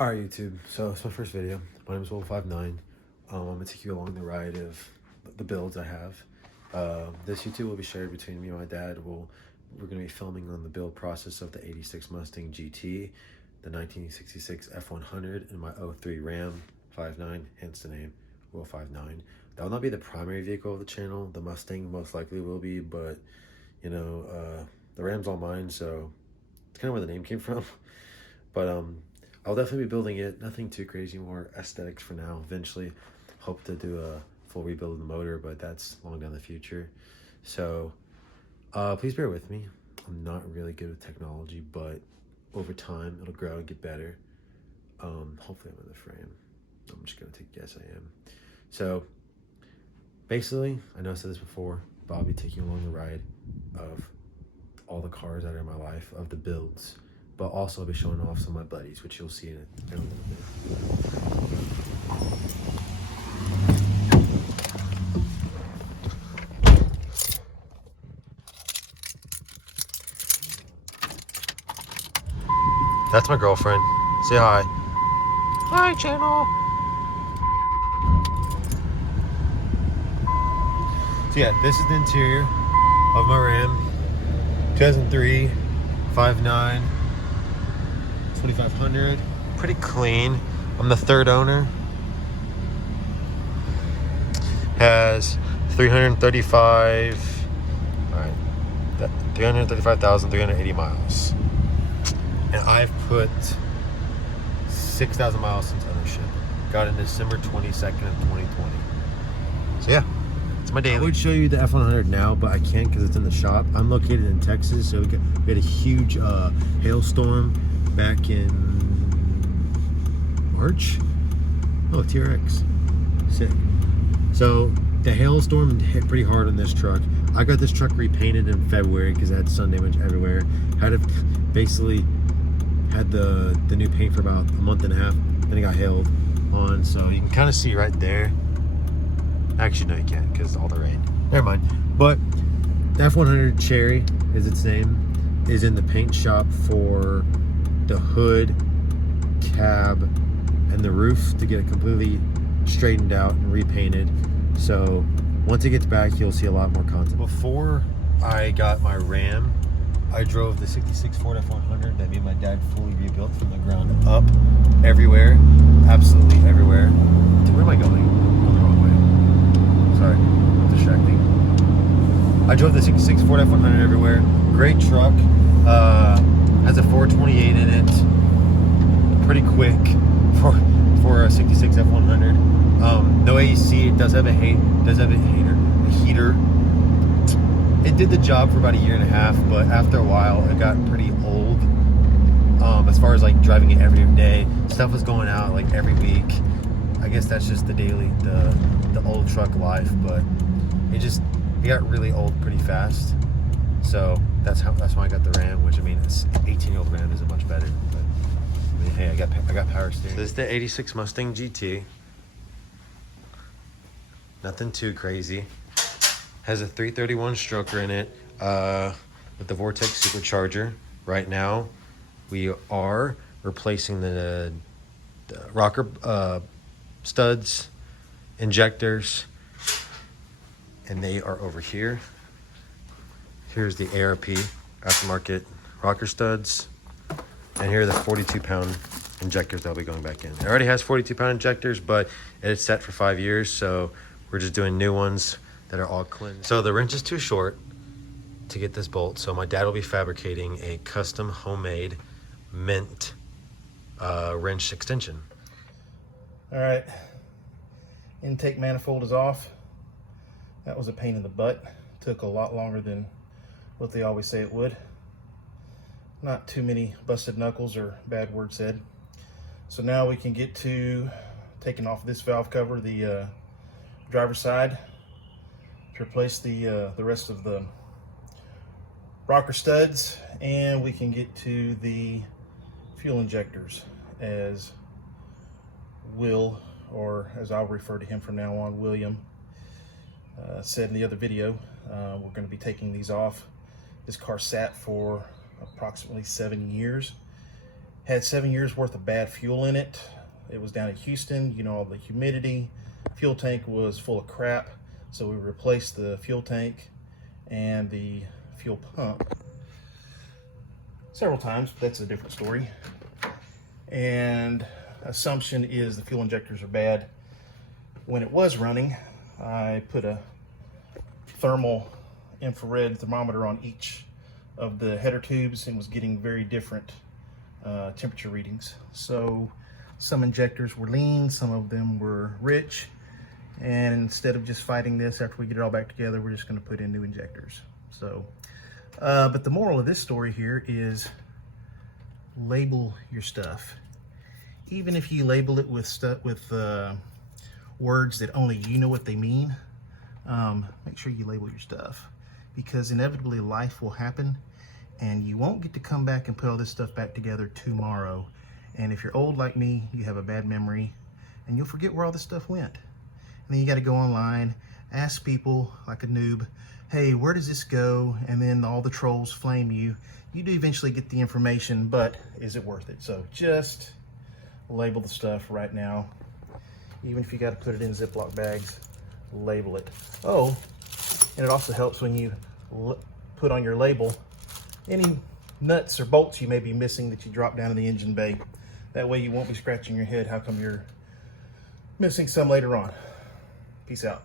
Alright YouTube, so it's my first video. My name is Will59. I'm gonna take you along the ride of the builds I have. This YouTube will be shared between me and my dad. We're gonna be filming on the build process of the 86 Mustang GT, the 1966 F100, and my 03 Ram 59, hence the name Will59. That will not be the primary vehicle of the channel. The Mustang most likely will be, but you know, the Ram's all mine, so it's kind of where the name came from. But I'll definitely be building it. Nothing too crazy, more aesthetics for now. Eventually, hope to do a full rebuild of the motor, but that's long down the future. So, please bear with me. I'm not really good with technology, but over time, it'll grow and get better. Hopefully I'm in the frame. I'm just gonna take a guess I am. So, basically, I know I said this before, but I'll be taking you along the ride of all the cars that are in my life, of the builds. But also I'll be showing off some of my buddies, which you'll see in a little bit. That's my girlfriend. Say hi. Hi, channel. So yeah, this is the interior of my Ram. 2003, 5.9. 2500, pretty clean. I'm the third owner. Has 335, all right, 335,380 miles. And I've put 6,000 miles since ownership. Got in December 22nd of 2020. So yeah, it's my daily. I would show you the F100 now, but I can't because it's in the shop. I'm located in Texas, so we had a huge hailstorm back in March. Oh, TRX. Sick. So the hailstorm hit pretty hard on this truck. I got this truck repainted in February because it had sun damage everywhere. Had it basically had the new paint for about a month and a half. Then it got hailed on, so you can kind of see right there. Actually, no, you can't because all the rain. Never mind. But the F100 Cherry is its name. Is in the paint shop for the hood, cab, and the roof to get it completely straightened out and repainted. So once it gets back, you'll see a lot more content. Before I got my Ram, I drove the 66 Ford F100 that me and my dad fully rebuilt from the ground up, everywhere, absolutely everywhere. Dude, where am I going? I'm going the wrong way. Sorry, distracting. I drove the 66 Ford F100 everywhere. Great truck. Has a 428 in it. Pretty quick for a 66 F100. No AC. It does have a heater. It did the job for about a year and a half, but after a while, it got pretty old. As far as like driving it every day, stuff was going out like every week. I guess that's just the old truck life, but it got really old pretty fast. So that's why I got the Ram, which I mean, it's 18-year-old Ram isn't much better. But I mean, hey, I got power steering. So this is the 86 Mustang GT. Nothing too crazy. Has a 331 stroker in it with the Vortex supercharger. Right now, we are replacing the rocker studs, injectors, and they are over here. Here's the ARP, aftermarket rocker studs. And here are the 42-pound injectors that'll be going back in. It already has 42-pound injectors, but it's set for 5 years, so we're just doing new ones that are all clean. So the wrench is too short to get this bolt, so my dad will be fabricating a custom homemade mint wrench extension. All right, intake manifold is off. That was a pain in the butt. Took a lot longer than what they always say it would. Not too many busted knuckles or bad word said. So now we can get to taking off this valve cover, the driver's side, to replace the rest of the rocker studs, and we can get to the fuel injectors, as Will, or as I'll refer to him from now on, William, said in the other video. We're going to be taking these off. This car sat for approximately 7 years, Had 7 years worth of bad fuel in it. It was down in Houston, you know, all the humidity. Fuel tank was full of crap, so we replaced the fuel tank and the fuel pump several times, but that's a different story. And assumption is the fuel injectors are bad. When it was running, I put a thermal infrared thermometer on each of the header tubes and was getting very different temperature readings. So some injectors were lean, some of them were rich, and instead of just fighting this after we get it all back together, we're just going to put in new injectors. So but the moral of this story here is label your stuff. Even if you label it with words that only you know what they mean, make sure you label your stuff, because inevitably life will happen and you won't get to come back and put all this stuff back together tomorrow. And if you're old like me, you have a bad memory and you'll forget where all this stuff went. And then you got to go online, ask people like a noob, hey, where does this go? And then all the trolls flame you. You do eventually get the information, but is it worth it? So just label the stuff right now. Even if you got to put it in Ziploc bags, label it. Oh, and it also helps when you put on your label any nuts or bolts you may be missing that you drop down in the engine bay. That way you won't be scratching your head how come you're missing some later on. Peace out.